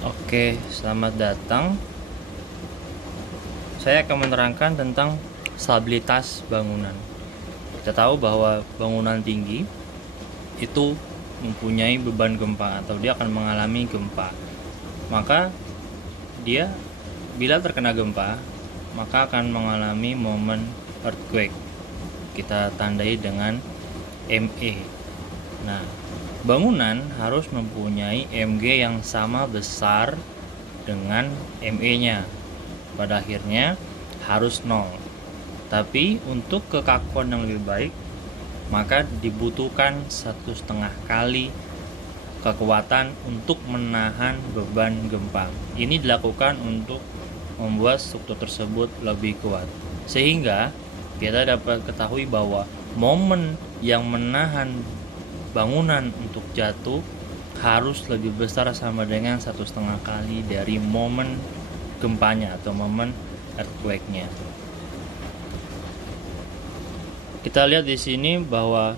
Oke, selamat datang. Saya akan menerangkan tentang stabilitas bangunan. Kita tahu bahwa bangunan tinggi itu mempunyai beban gempa atau dia akan mengalami gempa. Maka dia bila terkena gempa, maka akan mengalami momen earthquake. Kita tandai dengan ME. Nah, bangunan harus mempunyai MG yang sama besar dengan ME-nya. Pada akhirnya harus 0. Tapi untuk kekakuan yang lebih baik, maka dibutuhkan 1,5 kali kekuatan untuk menahan beban gempa. Ini dilakukan untuk membuat struktur tersebut lebih kuat. Sehingga kita dapat ketahui bahwa momen yang menahan bangunan untuk jatuh harus lebih besar sama dengan 1,5 kali dari momen gempanya atau momen earthquake-nya. Kita lihat di sini bahwa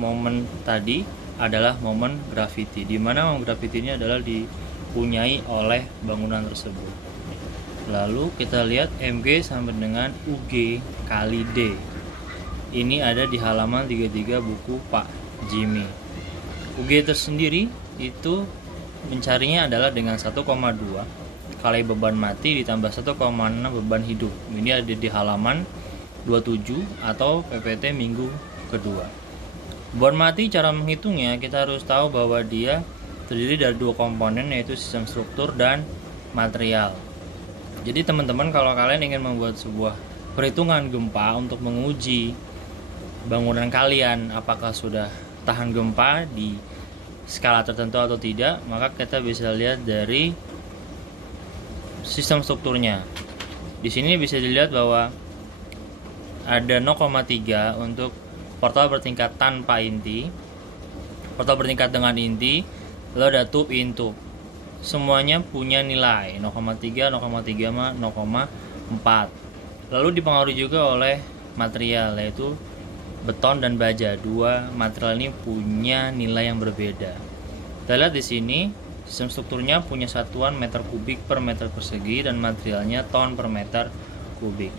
momen tadi adalah momen gravity, di mana momen gravity ini adalah dipunyai oleh bangunan tersebut. Lalu kita lihat Mg sama dengan Ug kali D. Ini ada di halaman 33 buku Pak Jimmy. Ug tersendiri itu mencarinya adalah dengan 1,2 kali beban mati ditambah 1,6 beban hidup. Ini ada di halaman 27 atau PPT minggu kedua. Beban mati cara menghitungnya kita harus tahu bahwa dia terdiri dari 2 komponen, yaitu sistem struktur dan material. Jadi teman-teman, kalau kalian ingin membuat sebuah perhitungan gempa untuk menguji bangunan kalian apakah sudah tahan gempa di skala tertentu atau tidak, maka kita bisa lihat dari sistem strukturnya. Di sini bisa dilihat bahwa ada 0,3 untuk portal bertingkat tanpa inti, portal bertingkat dengan inti, lalu ada tube in tube. Semuanya punya nilai 0,3, 0,3, 0,4. Lalu dipengaruhi juga oleh material, yaitu beton dan baja. Dua material ini punya nilai yang berbeda. Kita lihat di sini, sistem strukturnya punya satuan meter kubik per meter persegi dan materialnya ton per meter kubik.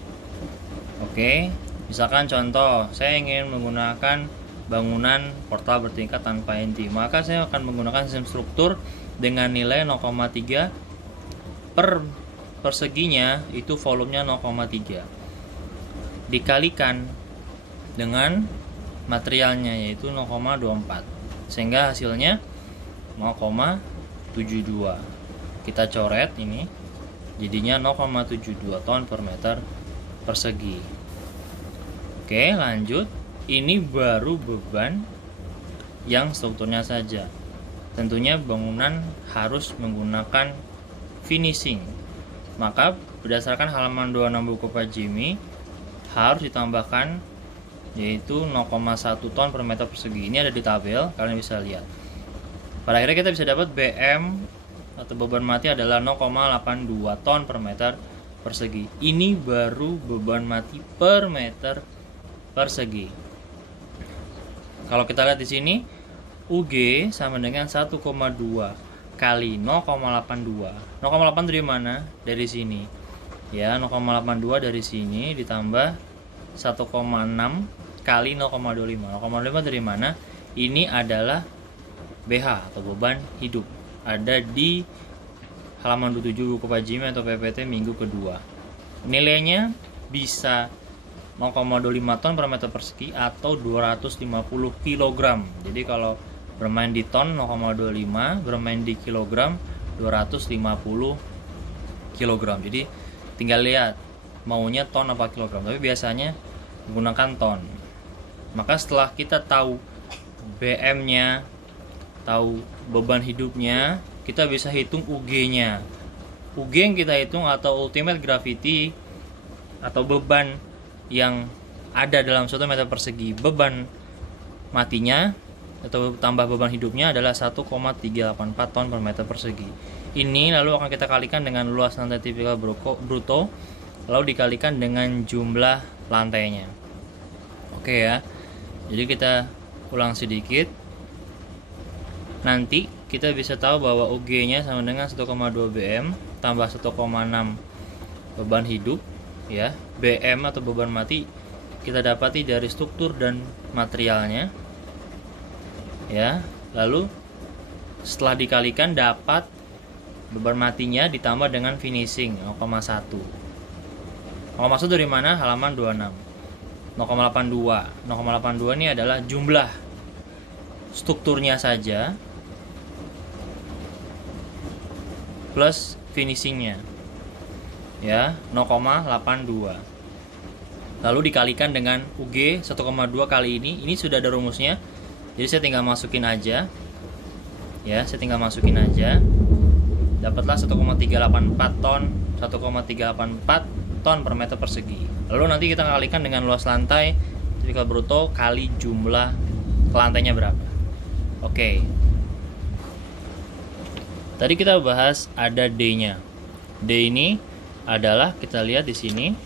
Oke, misalkan contoh, saya ingin menggunakan bangunan portal bertingkat tanpa inti, maka saya akan menggunakan sistem struktur dengan nilai 0,3 per perseginya, itu volumenya 0,3 dikalikan dengan materialnya yaitu 0,24, sehingga hasilnya 0,72. Kita coret ini, jadinya 0,72 ton per meter persegi. Oke, lanjut. Ini baru beban yang strukturnya saja. Tentunya bangunan harus menggunakan finishing. Maka berdasarkan halaman 26 buku Pak Jimmy harus ditambahkan yaitu 0,1 ton per meter persegi. Ini ada di tabel, kalian bisa lihat. Pada akhirnya kita bisa dapat BM atau beban mati adalah 0,82 ton per meter persegi. Ini baru beban mati per meter persegi. Kalau kita lihat di sini, Ug sama dengan 1,2 kali 0,82. 0,8 dari mana? Dari sini. Ya, 0,82 dari sini ditambah 1,6 kali 0,25. 0,25 dari mana? Ini adalah BH atau beban hidup. Ada di halaman 27 buku Pak Jimmy atau PPT minggu kedua. Nilainya bisa 0,25 ton per meter persegi atau 250 kg. Jadi kalau bermain di ton 0,25, bermain di kilogram 250 kg. Jadi tinggal lihat maunya ton apa kilogram, tapi biasanya menggunakan ton. Maka setelah kita tahu BM-nya, tahu beban hidupnya, kita bisa hitung Ug-nya. Ug yang kita hitung atau ultimate gravity atau beban yang ada dalam 1 meter persegi, beban matinya atau tambah beban hidupnya adalah 1,384 ton per meter persegi. Ini lalu akan kita kalikan dengan luas lantai tipikal bruto, lalu dikalikan dengan jumlah lantainya. Oke ya, jadi kita ulang sedikit. nanti kita bisa tahu bahwa UG-nya sama dengan 1,2 BM tambah 1,6 beban hidup, ya. BM atau beban mati kita dapati dari struktur dan materialnya, ya. Lalu setelah dikalikan dapat beban matinya ditambah dengan finishing 0,1. 0,1 dari mana? Halaman 26. 0,82. 0,82 ini adalah jumlah strukturnya saja plus finishingnya, ya, 0,82. Lalu dikalikan dengan UG 1,2 kali ini sudah ada rumusnya. Jadi saya tinggal masukin aja. Ya, saya tinggal masukin aja. Dapatlah 1,384 ton, 1,384 ton per meter persegi. Lalu nanti kita kalikan dengan luas lantai tipikal bruto kali jumlah lantainya berapa. Oke. Tadi kita bahas ada D-nya. D ini adalah, kita lihat di sini,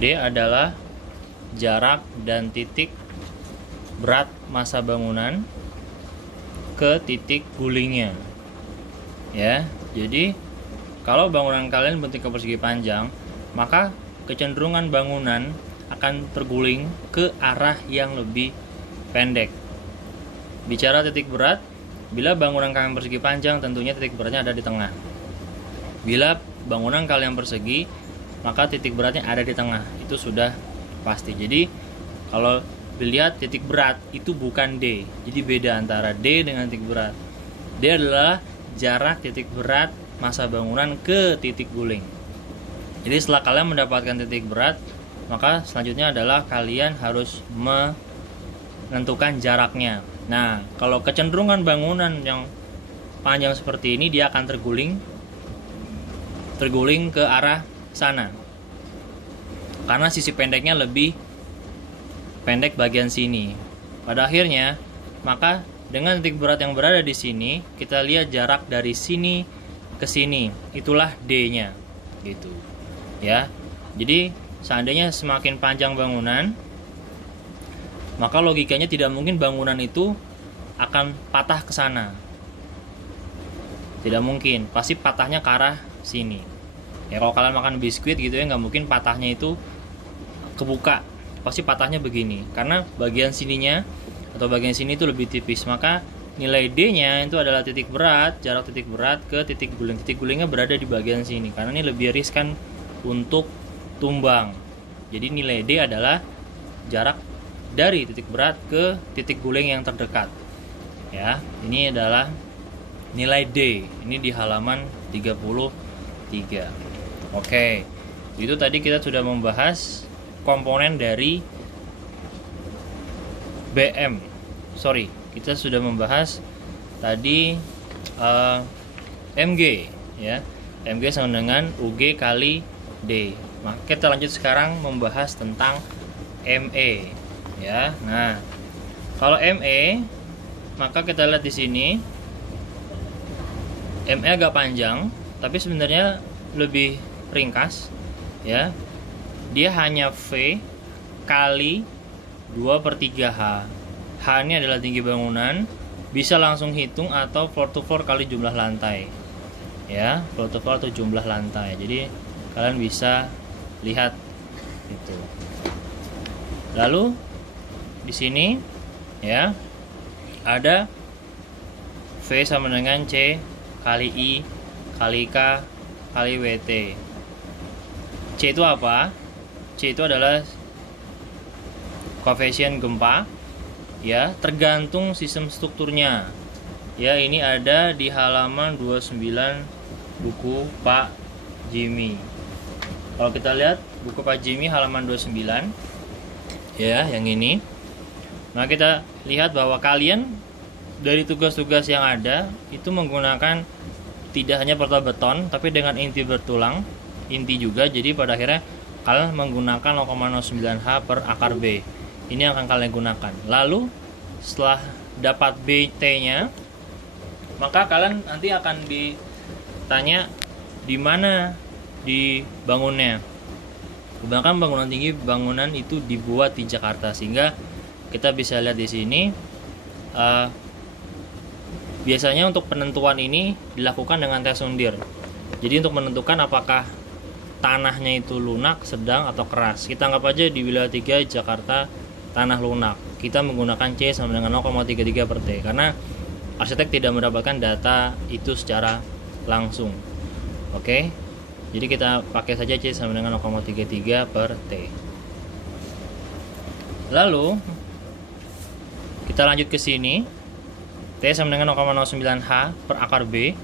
D adalah jarak dan titik berat massa bangunan ke titik gulingnya. Ya, jadi kalau bangunan kalian bentuknya persegi panjang, maka kecenderungan bangunan akan terguling ke arah yang lebih pendek. Bicara titik berat, bila bangunan kalian persegi panjang, tentunya titik beratnya ada di tengah. Bila bangunan kalian persegi, maka titik beratnya ada di tengah. Itu sudah pasti. Jadi kalau dilihat titik berat itu bukan D. Jadi beda antara D dengan titik berat. D adalah jarak titik berat massa bangunan ke titik guling. Jadi setelah kalian mendapatkan titik berat, maka selanjutnya adalah kalian harus menentukan jaraknya. Nah, kalau kecenderungan bangunan yang panjang seperti ini, dia akan terguling ke arah sana. Karena sisi pendeknya lebih pendek bagian sini. Pada akhirnya, maka dengan titik berat yang berada di sini, kita lihat jarak dari sini ke sini. Itulah D-nya. Gitu. Ya. Jadi, seandainya semakin panjang bangunan, maka logikanya tidak mungkin bangunan itu akan patah ke sana. Tidak mungkin. Pasti patahnya ke arah sini. Ya, kalau kalian makan biskuit gitu ya, nggak mungkin patahnya itu kebuka. Pasti patahnya begini. Karena bagian sininya atau bagian sini itu lebih tipis, maka nilai D-nya itu adalah titik berat, jarak titik berat ke titik guling. Titik gulingnya berada di bagian sini karena ini lebih riskan untuk tumbang. Jadi nilai D adalah jarak dari titik berat ke titik guling yang terdekat. Ya, ini adalah nilai D. Ini di halaman 33. Oke. Itu tadi kita sudah membahas komponen dari BM. Kita sudah membahas tadi MG, ya. MG sama dengan UG kali D. Maka kita lanjut sekarang membahas tentang ME, ya. Nah, kalau ME, maka kita lihat di sini ME agak panjang, tapi sebenarnya lebih ringkas, ya. Dia hanya V kali 2/3H. H ini adalah tinggi bangunan, bisa langsung hitung atau floor to floor kali jumlah lantai. Ya, floor to floor atau jumlah lantai. Jadi kalian bisa lihat itu. Lalu di sini ya ada V sama dengan C kali I kali K kali WT. C itu apa? C itu adalah koefisien gempa, ya, tergantung sistem strukturnya. Ya, ini ada di halaman 29 buku Pak Jimmy. Kalau kita lihat buku Pak Jimmy halaman 29, ya, yang ini. Nah, kita lihat bahwa kalian dari tugas-tugas yang ada itu menggunakan tidak hanya portal beton, tapi dengan inti bertulang, inti juga. Jadi pada akhirnya kalian menggunakan 0,09H per akar B. Ini yang akan kalian gunakan. Lalu setelah dapat BT-nya, maka kalian nanti akan ditanya di mana dibangunnya. Kebanyakan bangunan tinggi, bangunan itu dibuat di Jakarta, sehingga kita bisa lihat di sini biasanya untuk penentuan ini dilakukan dengan tes undir. Jadi untuk menentukan apakah tanahnya itu lunak, sedang, atau keras. Kita anggap aja di wilayah 3 Jakarta tanah lunak. Kita menggunakan C sama dengan 0,33 per T karena arsitek tidak mendapatkan data itu secara langsung. Oke. Jadi kita pakai saja C sama dengan 0,33 per T. Lalu kita lanjut ke sini. T sama dengan 0,09H per akar B.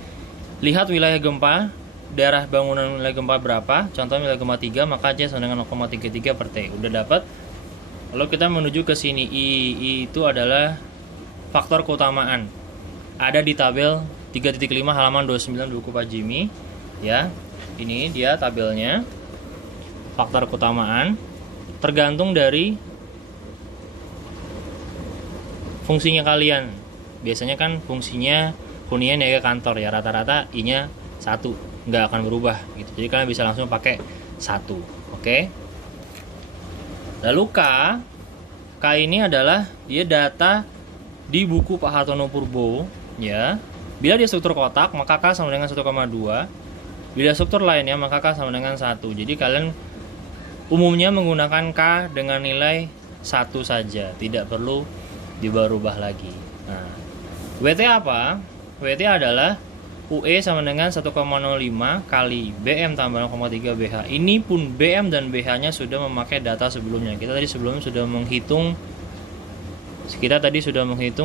Lihat wilayah gempa, daerah bangunan wilayah gempa berapa. Contohnya wilayah gempa 3, maka C sama dengan 0,33 per T. Udah dapat. Lalu kita menuju ke sini. I itu adalah faktor keutamaan. Ada di tabel 3.5 halaman 29 buku Pak Jimmy. Ya. Ini dia tabelnya, faktor keutamaan tergantung dari fungsinya kalian. Biasanya kan fungsinya hunian ya kantor ya, rata-rata I-nya 1, nggak akan berubah gitu. Jadi kalian bisa langsung pakai 1. Oke. Lalu K ini adalah dia data di buku Pak Hartono Purbo ya. Bila dia struktur kotak maka K sama dengan 1,2. Bila struktur lainnya maka K sama dengan 1. Jadi kalian umumnya menggunakan K dengan nilai 1 saja, tidak perlu diubah-ubah lagi. Nah, WT apa? WT adalah UE sama dengan 1,05 kali BM tambah 0,3 BH. Ini pun BM dan BH-nya sudah memakai data sebelumnya. Kita tadi sebelumnya sudah menghitung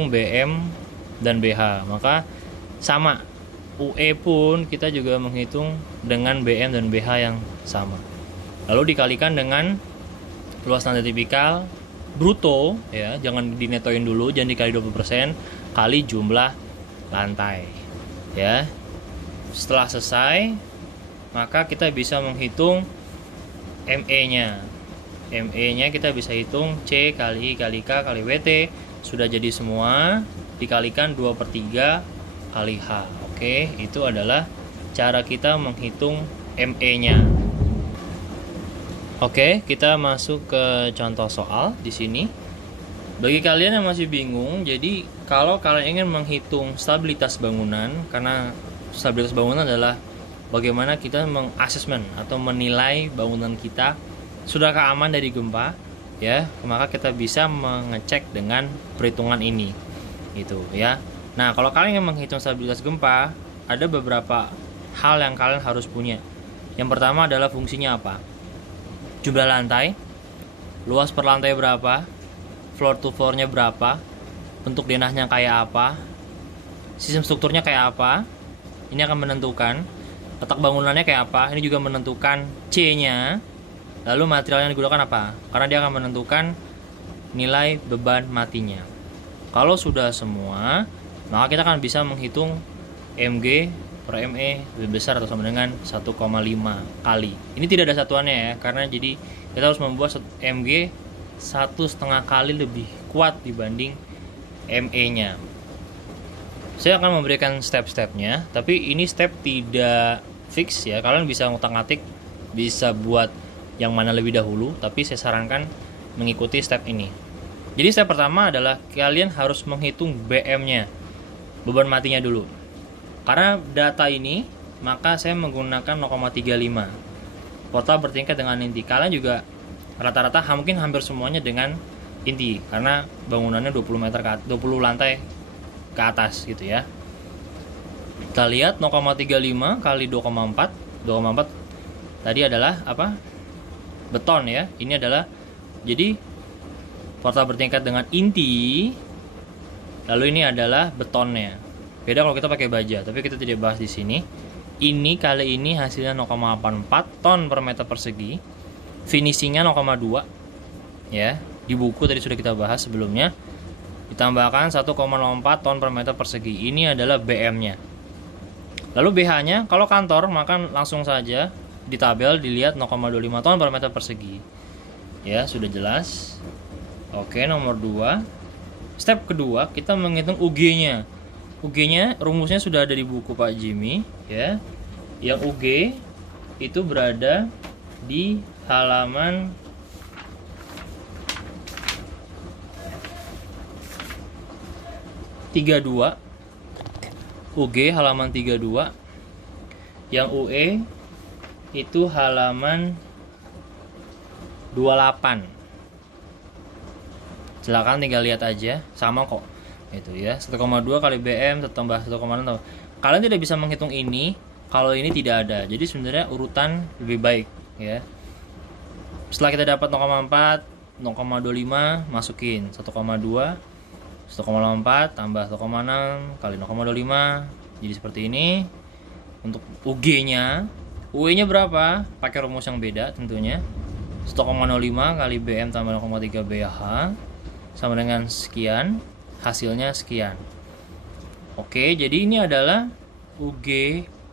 BM dan BH. Maka sama. UE pun kita juga menghitung dengan BM dan BH yang sama. Lalu dikalikan dengan luas lantai tipikal bruto ya, jangan dinetoin dulu, jangan dikali 20% kali jumlah lantai ya. Setelah selesai maka kita bisa menghitung ME-nya. ME-nya kita bisa hitung C kali I kali K kali WT, sudah jadi semua, dikalikan 2/3 kali H. Oke, itu adalah cara kita menghitung ME-nya. Oke, kita masuk ke contoh soal di sini. Bagi kalian yang masih bingung, jadi kalau kalian ingin menghitung stabilitas bangunan, karena stabilitas bangunan adalah bagaimana kita mengasesmen atau menilai bangunan kita sudahkah aman dari gempa, ya, maka kita bisa mengecek dengan perhitungan ini, gitu ya. Nah, kalau kalian ingin menghitung stabilitas gempa, ada beberapa hal yang kalian harus punya. Yang pertama adalah fungsinya apa? Jumlah lantai, luas per lantai berapa, floor to floor-nya berapa, bentuk denahnya kayak apa, sistem strukturnya kayak apa. Ini akan menentukan letak bangunannya kayak apa. Ini juga menentukan C-nya. Lalu material yang digunakan apa? Karena dia akan menentukan nilai beban matinya. Kalau sudah semua, maka kita akan bisa menghitung MG per ME lebih besar atau sama dengan 1,5 kali. Ini tidak ada satuannya ya, karena jadi kita harus membuat MG 1,5 kali lebih kuat dibanding ME-nya. Saya akan memberikan step-stepnya, tapi ini step tidak fix ya. Kalian bisa ngutak-ngatik, bisa buat yang mana lebih dahulu, tapi saya sarankan mengikuti step ini. Jadi step pertama adalah kalian harus menghitung BM-nya, beban matinya dulu. Karena data ini, maka saya menggunakan 0,35. Portal bertingkat dengan inti. Kalian juga rata-rata mungkin hampir semuanya dengan inti, karena bangunannya 20 lantai ke atas gitu ya. Kita lihat 0,35 kali 2,4. 2,4 tadi adalah apa? Beton ya. Ini adalah, jadi portal bertingkat dengan inti, lalu ini adalah betonnya. Beda kalau kita pakai baja, tapi kita tidak bahas di sini. Ini kali ini hasilnya 0,84 ton per meter persegi. Finishingnya 0,2 ya. Di buku tadi sudah kita bahas sebelumnya. Ditambahkan 1,04 ton per meter persegi. Ini adalah BM-nya. Lalu BH-nya, kalau kantor maka langsung saja di tabel dilihat 0,25 ton per meter persegi. Ya, sudah jelas. Oke, nomor 2. Step kedua, kita menghitung UG-nya. UG-nya rumusnya sudah ada di buku Pak Jimmy ya. Yang UG itu berada di halaman 32, UG halaman 32, yang UE itu halaman 28. Silakan tinggal lihat aja, sama kok. Itu ya, 1,2 kali BM tambah 1,6. Kalian tidak bisa menghitung ini kalau ini tidak ada. Jadi sebenarnya urutan lebih baik ya. Setelah kita dapat 0,4, 0,25 masukin 1,2, 1,4 tambah 1,6 kali 0,25. Jadi seperti ini. Untuk UG-nya, UE-nya berapa? Pakai rumus yang beda tentunya. 1,05 kali BM tambah 0,3 BH sama dengan sekian, hasilnya sekian. Oke, jadi ini adalah UG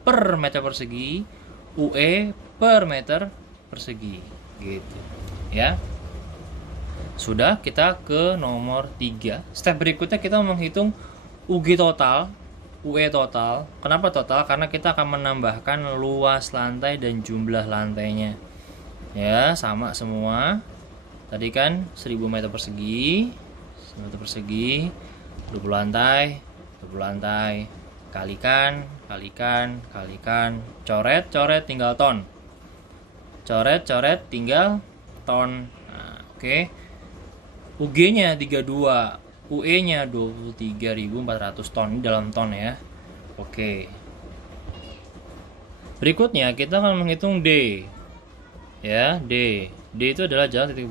per meter persegi, UE per meter persegi, gitu ya. Sudah, kita ke nomor 3. Step berikutnya kita menghitung UG total, UE total. Kenapa total? Karena kita akan menambahkan luas lantai dan jumlah lantainya. Ya, sama semua. Tadi kan 1000 meter persegi, 1000 meter persegi, 20 lantai, 20 lantai, kalikan, coret tinggal ton. Coret tinggal ton. Nah, oke. UG-nya 32, UE-nya 23.400 ton, ini dalam ton ya. Oke. Berikutnya kita akan menghitung D. Ya, D itu adalah jarak titik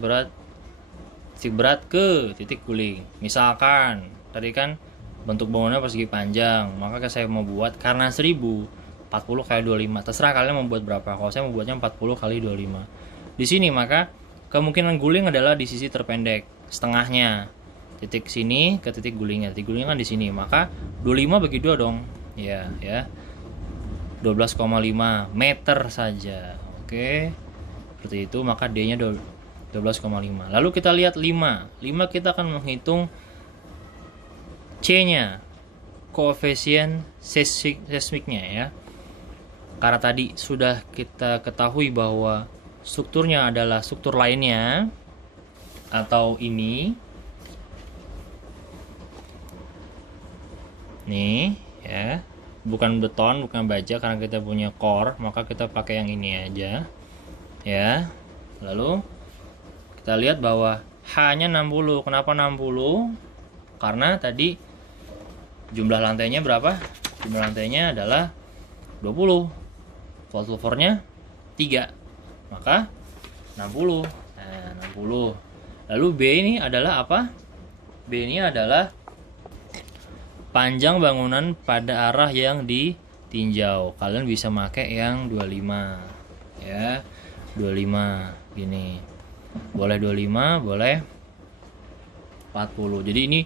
berat ke titik guling. Misalkan tadi kan bentuk bangunannya persegi panjang, maka saya mau buat karena 1000, 40 kali 25. Terserah kalian mau buat berapa. Kalau saya mau buatnya 40 kali 25. Di sini maka kemungkinan guling adalah di sisi terpendek, setengahnya. Titik sini ke titik gulingnya. Titik gulingnya kan di sini. Maka 25 bagi 2 dong. Ya. 12,5 meter saja. Oke. Seperti itu, maka D-nya 12,5. Lalu kita lihat 5. 5 kita akan menghitung C-nya, koefisien seismiknya ya. Karena tadi sudah kita ketahui bahwa strukturnya adalah struktur lainnya atau ini. Nih ya. Bukan beton, bukan baja karena kita punya core, maka kita pakai yang ini aja. Ya, lalu kita lihat bahwa H-nya 60. Kenapa 60? Karena tadi jumlah lantainya berapa? Jumlah lantainya adalah 20. Volt-nya 3. Maka 60. Nah, 60. Lalu B ini adalah apa? B ini adalah panjang bangunan pada arah yang ditinjau. Kalian bisa pakai yang 25. Ya. 25 gini, boleh 25, boleh 40. Jadi ini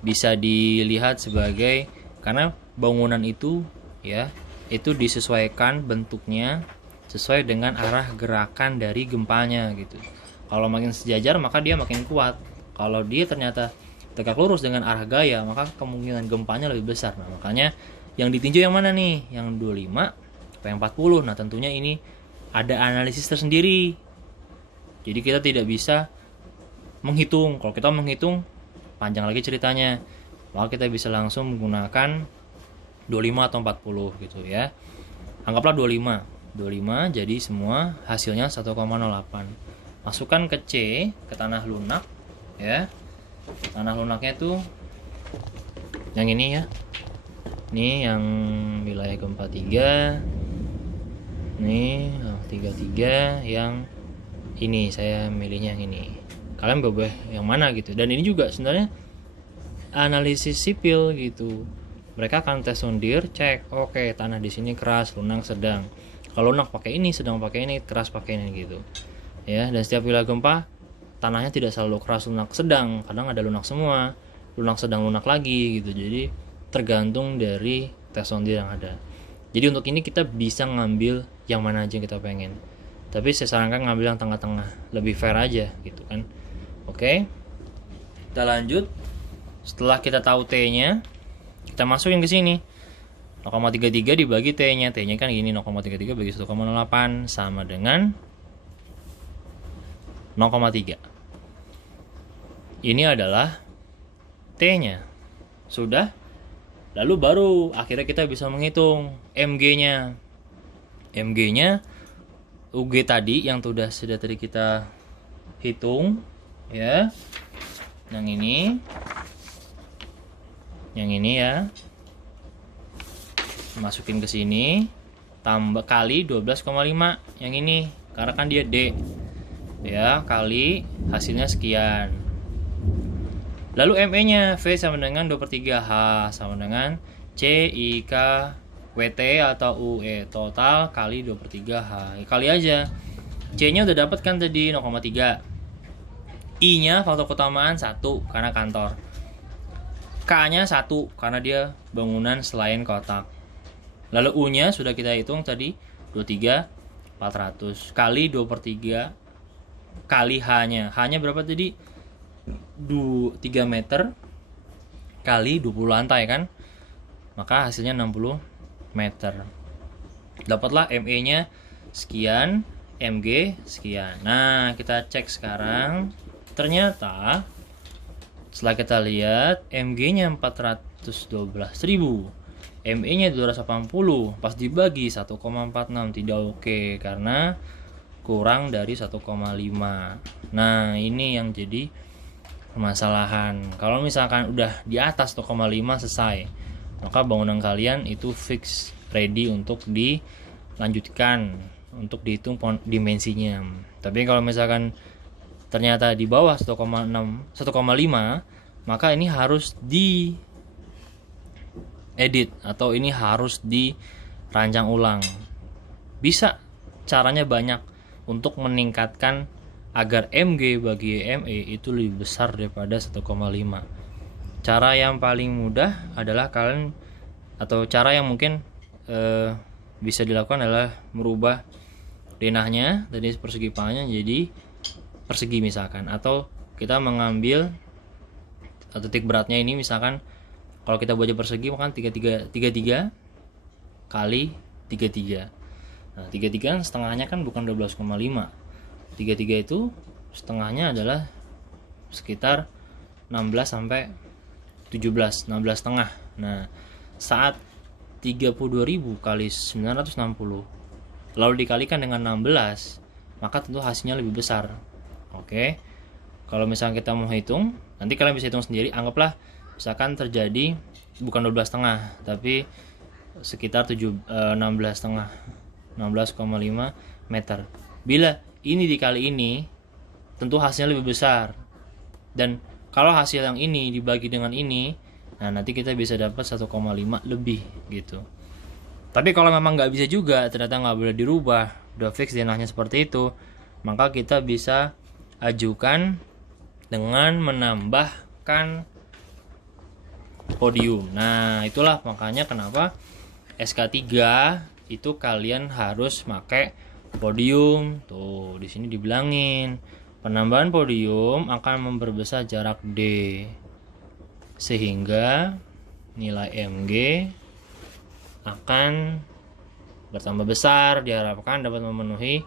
bisa dilihat sebagai karena bangunan itu ya, itu disesuaikan bentuknya sesuai dengan arah gerakan dari gempanya gitu. Kalau makin sejajar maka dia makin kuat. Kalau dia ternyata tegak lurus dengan arah gaya, maka kemungkinan gempanya lebih besar. Nah, makanya yang ditinjau yang mana nih? Yang 25 atau yang 40? Nah, tentunya ini ada analisis tersendiri. Jadi kita tidak bisa menghitung. Kalau kita menghitung panjang lagi ceritanya. Maka kita bisa langsung menggunakan 25 atau 40 gitu ya. Anggaplah 25. 25 jadi semua hasilnya 1,08. Masukkan ke C, ke tanah lunak ya. Tanah lunaknya tuh yang ini ya. Ini yang wilayah gempa 3. Nih 33 yang ini saya milihnya yang ini. Kalian boleh yang mana gitu. Dan ini juga sebenarnya analisis sipil gitu. Mereka akan tes sondir, cek, oke, tanah di sini keras, lunak, sedang. Kalau lunak pakai ini, sedang pakai ini, keras pakai ini gitu. Ya, dan setiap wilayah gempa tanahnya tidak selalu keras, lunak, sedang. Kadang ada lunak semua, lunak, sedang, lunak lagi gitu. Jadi tergantung dari tes sondir yang ada. Jadi untuk ini kita bisa ngambil yang mana aja yang kita pengen. Tapi saya sarankan ngambil yang tengah-tengah, lebih fair aja gitu kan. Oke. Kita lanjut. Setelah kita tahu T-nya, kita masukin ke sini. 0,33 dibagi T-nya. T-nya kan gini, 0,33 bagi 1,08 sama dengan 0,3. Ini adalah T-nya. Sudah. Lalu baru akhirnya kita bisa menghitung MG-nya. MG-nya UG tadi yang sudah tadi kita hitung ya. Yang ini ya. Masukin ke sini tambah kali 12,5 yang ini karena kan dia D. Ya, kali hasilnya sekian. Lalu ME-nya V sama dengan 2/3 H sama dengan CIK WT atau UE total kali 2/3 H. Kali aja. C-nya udah dapat kan tadi 0,3. I-nya faktor keutamaan 1 karena kantor. K-nya 1 karena dia bangunan selain kotak. Lalu U-nya sudah kita hitung tadi 23.400 kali 2/3 kali H-nya. H-nya berapa tadi? 3 meter kali 20 lantai kan, maka hasilnya 60 meter. Dapatlah ME-nya sekian, MG sekian. Nah, kita cek sekarang. Ternyata setelah kita lihat MG-nya 412.000, ME-nya 280, pas dibagi 1,46 tidak oke karena kurang dari 1,5. Nah, ini yang jadi permasalahan. Kalau misalkan udah di atas 1,5 selesai, maka bangunan kalian itu fix ready untuk dilanjutkan, untuk dihitung dimensinya. Tapi kalau misalkan ternyata di bawah 1,6 1,5, maka ini harus di edit atau ini harus dirancang ulang. Bisa, caranya banyak untuk meningkatkan agar MG bagi ME itu lebih besar daripada 1,5. Cara yang paling mudah adalah kalian, atau cara yang mungkin bisa dilakukan adalah merubah denahnya dari persegi panjang jadi persegi misalkan, atau kita mengambil titik beratnya ini misalkan kalau kita baca persegi maka 33 kali 33. Nah, 33 setengahnya kan bukan 12,5. 33 itu setengahnya adalah sekitar 16 sampai 17, 16 setengah. Nah, saat 32.000 kali 960 lalu dikalikan dengan 16, maka tentu hasilnya lebih besar. Oke. Kalau misalnya kita mau hitung, nanti kalian bisa hitung sendiri. Anggaplah misalkan terjadi bukan 12 setengah, tapi sekitar 16 setengah, 16,5 meter. Bila ini dikali ini, tentu hasilnya lebih besar. Dan kalau hasil yang ini dibagi dengan ini, nah nanti kita bisa dapat 1,5 lebih gitu. Tapi kalau memang nggak bisa juga, ternyata nggak boleh dirubah, udah fix denahnya seperti itu, maka kita bisa ajukan dengan menambahkan podium. Nah, itulah makanya kenapa SK3 itu kalian harus pakai podium. Tuh, di sini dibilangin penambahan podium akan memperbesar jarak D sehingga nilai MG akan bertambah besar, diharapkan dapat memenuhi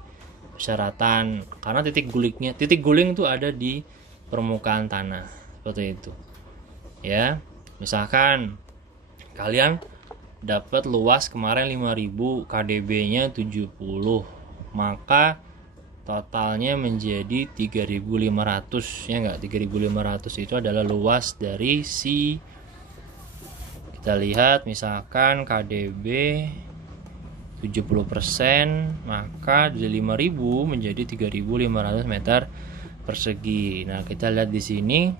persyaratan karena titik guling itu ada di permukaan tanah seperti itu ya. Misalkan kalian dapat luas kemarin 5000, KDB-nya 70, maka totalnya menjadi 3.500 ya enggak? 3.500 itu adalah luas dari si, kita lihat misalkan KDB 70%, maka dari 5.000 menjadi 3.500 meter persegi. Nah, kita lihat di sini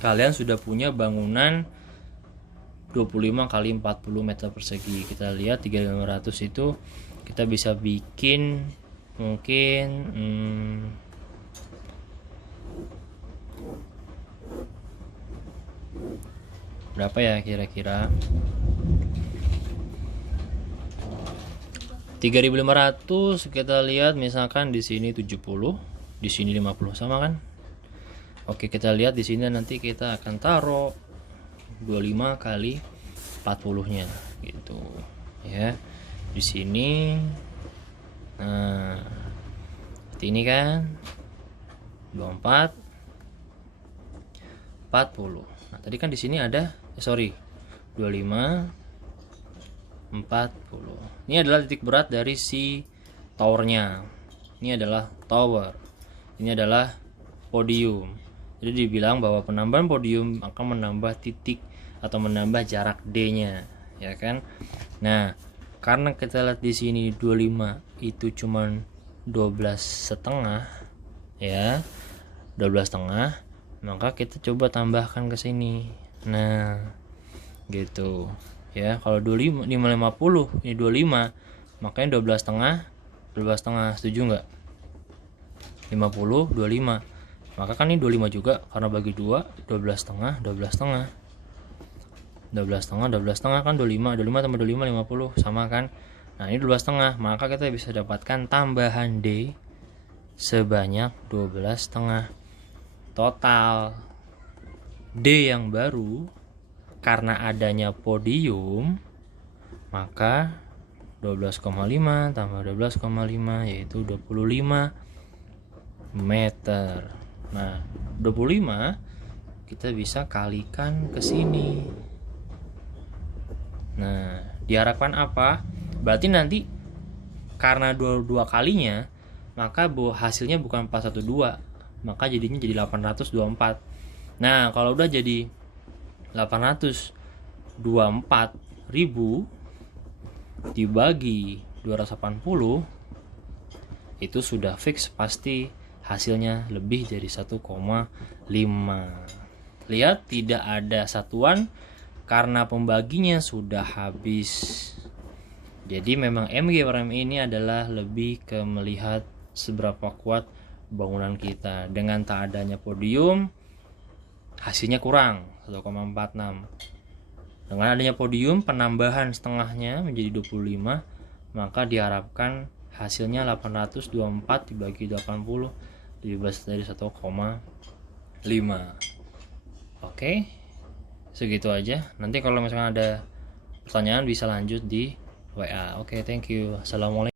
kalian sudah punya bangunan 25 kali 40 meter persegi. Kita lihat 3.500 itu kita bisa bikin mungkin berapa ya kira-kira 3.500. Kita lihat misalkan di sini 70, di sini 50, sama kan? Oke, kita lihat di sini nanti kita akan taruh 25 kali 40-nya gitu ya. Di sini nah seperti ini kan. 24, 40. Nah, tadi kan di sini ada 25, 40. Ini adalah titik berat dari si towernya. Ini adalah tower. Ini adalah podium. Jadi dibilang bahwa penambahan podium akan menambah titik atau menambah jarak D-nya, ya kan? Nah, karena kita lihat di sini 25 itu cuman 12,5 ya. 12,5, maka kita coba tambahkan ke sini. Nah, gitu. Ya, kalau 25 550 ini 25, makanya 12,5 12,5, setuju nggak? 50 25. Maka kan ini 25 juga karena bagi 2, 12,5 12,5. 12,5 12,5 kan 25 tambah 25 50 sama kan? Nah, ini 12,5, maka kita bisa dapatkan tambahan D sebanyak 12,5. Total D yang baru karena adanya podium, maka 12,5 tambah 12,5 yaitu 25 meter. Nah, 25 kita bisa kalikan ke sini. Nah, diharapkan apa? Berarti nanti karena dua kalinya, maka hasilnya bukan 412, maka jadinya jadi 824. Nah, kalau udah jadi 824.000 dibagi 280, itu sudah fix pasti hasilnya lebih dari 1,5. Lihat, tidak ada satuan karena pembaginya sudah habis. Jadi memang MGRM ini adalah lebih ke melihat seberapa kuat bangunan kita. Dengan tak adanya podium, hasilnya kurang 1,46. Dengan adanya podium, penambahan setengahnya menjadi 25, maka diharapkan hasilnya 824 dibagi 80 lebih dari 1,5. Oke, segitu aja. Nanti kalau misalkan ada pertanyaan bisa lanjut di WA. Oke, thank you. Assalamualaikum.